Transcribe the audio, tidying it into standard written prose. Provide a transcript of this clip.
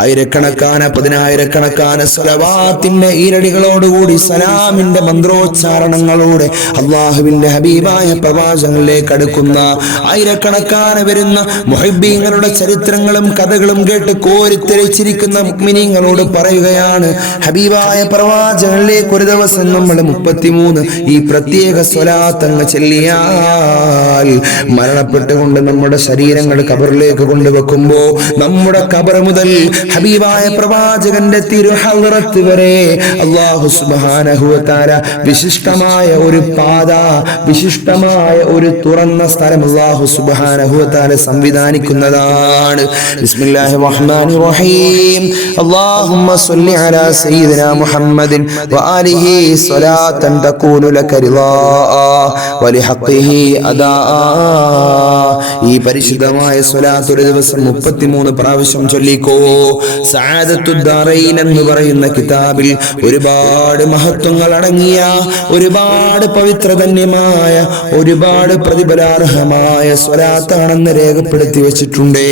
ആയിരക്കണക്കാന പതിനായിരക്കണക്കാന സ്വലവാത്തിന്റെ ഈരടികളോടുകൂടി സലാമിന്റെ മന്ത്രോച്ചാരണങ്ങളോടെ അള്ളാഹുവിന്റെ ഹബീബായ പ്രവാചകനിലേക്ക് അടുക്കുന്ന ആയിരക്കണക്കാന വരുന്ന മുഹിബ്ബീങ്ങളുടെ ചരിത്രങ്ങളും കഥകളും കേട്ട് കോരിത്തെരിച്ചിരിക്കുന്ന മുഅ്മിനീങ്ങളോട് പറയുകയാണ്, ഹബീബായ പ്രവാചകനിലേക്ക് ഒരു ദിവസം നമ്മൾ 33 ഈ പ്രത്യേക സ്വലാത്ത് അങ്ങ് ചൊല്ലിയാൽ മരണപ്പെട്ടുകൊണ്ട് നമ്മുടെ ശരീരങ്ങൾ ഖബറിലേക്ക് കൊണ്ടുവെക്കുമ്പോ നമ്മുടെ ഖബർ മുതൽ ഹബീബായ പ്രവാചകന്റെ തിരുഹളറത്ത് വരെ അല്ലാഹു സുബ്ഹാനഹു വ തആല വിശിഷ്ടമായ ഒരു പാത, വിശിഷ്ടമായ ഒരു തുറന്ന സ്ഥലം അല്ലാഹു സുബ്ഹാനഹു വ തആല സംവിധാനിക്കുന്നതാണ്. ബിസ്മില്ലാഹിർ റഹ്മാനിർ റഹീം. അല്ലാഹുമ്മ സ്വല്ലി അലാ സയ്യിദിനാ മുഹമ്മദിൻ വ ആലിഹി സ്വലാത്തൻ തഖൂലു ലക റിളാ വ ലിഹഖിഹി അദാ. ഈ പരിശുദ്ധമായ സ്വലാത്ത് ഒരു ദിവസം 33 പ്രാവശ്യം ചൊല്ലിക്കോ. സഅദത്തുദ്ദാറൈൻ എന്ന് പറയുന്ന കിതാബിൽ ഒരുപാട് മഹത്വങ്ങൾ അടങ്ങിയ, ഒരുപാട് പവിത്രധന്യമായ, ഒരുപാട് പ്രതിഫലാർഹമായ സ്വലാത്താണെന്ന് രേഖപ്പെടുത്തി വെച്ചിട്ടുണ്ട്.